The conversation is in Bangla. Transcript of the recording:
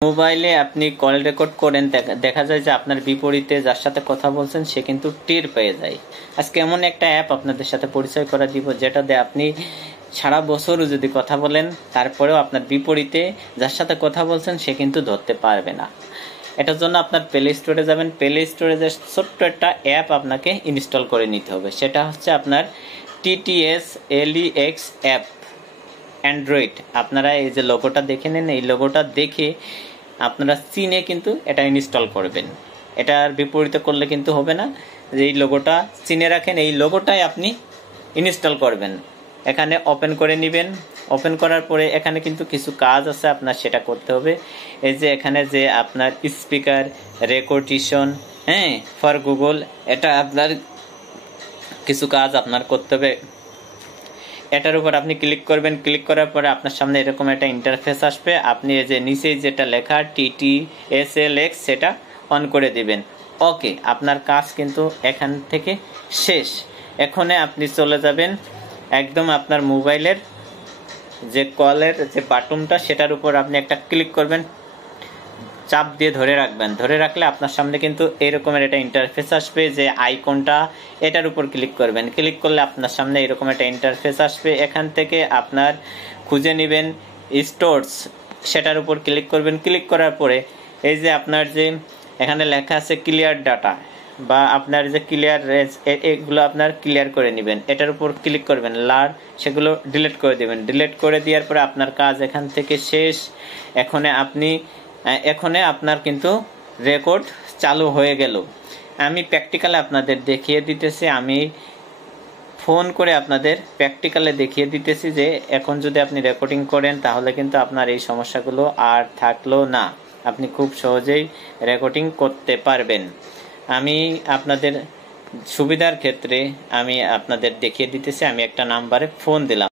মোবাইলে আপনি কল রেকর্ড করেন, দেখা যায় যে আপনার বিপরীতে যার সাথে কথা বলছেন সে কিন্তু টের পেয়ে যায়। আজকে এমন একটা অ্যাপ আপনাদের সাথে পরিচয় করা দিব যেটা দিয়ে আপনি সারা বছরও যদি কথা বলেন তারপরেও আপনার বিপরীতে যার সাথে কথা বলছেন সে কিন্তু ধরতে পারবে না। এটার জন্য আপনার প্লে স্টোরে যাবেন। প্লে স্টোরে যে ছোট্ট একটা অ্যাপ আপনাকে ইনস্টল করে নিতে হবে, সেটা হচ্ছে আপনার TTS LEX অ্যাপ অ্যান্ড্রয়েড। আপনারা এই যে লোগোটা দেখে নেন, এই লোগোটা দেখে আপনারা চিনে কিন্তু এটা ইনস্টল করবেন। এটার বিপরীতে করলে কিন্তু হবে না। যে এই লোগোটা চিনে রাখেন, এই লোগোটাই আপনি ইনস্টল করবেন। এখানে ওপেন করে নেবেন। ওপেন করার পরে এখানে কিন্তু কিছু কাজ আছে, আপনার সেটা করতে হবে। এই যে এখানে যে আপনার স্পিকার রেকর্ডিশন ফর গুগল, এটা আপনার কিছু কাজ আপনার করতে হবে। এটার উপর আপনি ক্লিক করবেন। ক্লিক করার পরে আপনার সামনে এরকম একটা ইন্টারফেস আসবে। আপনি এই যে নিচে যেটা লেখা TTSLX সেটা অন করে দিবেন। ওকে, আপনার কাজ কিন্তু এখান থেকে শেষ। এখানে আপনি চলে যাবেন একদম আপনার মোবাইলের যে কলের যে বাটনটা সেটার উপর আপনি একটা ক্লিক করবেন, চাপ দিয়ে ধরে রাখবেন। ধরে রাখলে আপনার সামনে কিন্তু এরকমের একটা ইন্টারফেস আসবে। যে আইকনটা এটার উপর ক্লিক করবেন। ক্লিক করলে আপনার সামনে এরকম একটা ইন্টারফেস আসবে। এখান থেকে আপনার খুঁজে নেবেন স্টোরস, সেটার উপর ক্লিক করবেন। ক্লিক করার পরে এই যে আপনার যে এখানে লেখা আছে ক্লিয়ার ডাটা বা আপনার যে ক্লিয়ার রেঞ্জ, এগুলো আপনার ক্লিয়ার করে নেবেন। এটার উপর ক্লিক করবেন, সেগুলো ডিলিট করে দেবেন। ডিলিট করে দেওয়ার পরে আপনার কাজ এখান থেকে শেষ। এখানে আপনার কিন্তু রেকর্ড চালু হয়ে গেল। আমি প্র্যাকটিক্যালে আপনাদের দেখিয়ে দিতেছি, আমি ফোন করে আপনাদের প্র্যাকটিক্যালে দেখিয়ে দিতেছি যে এখন যদি আপনি রেকর্ডিং করেন তাহলে কিন্তু আপনার এই সমস্যাগুলো আর থাকলো না। আপনি খুব সহজেই রেকর্ডিং করতে পারবেন। আমি আপনাদের সুবিধার ক্ষেত্রে আমি আপনাদের দেখিয়ে দিতেছি। আমি একটা নাম্বারে ফোন দিলাম।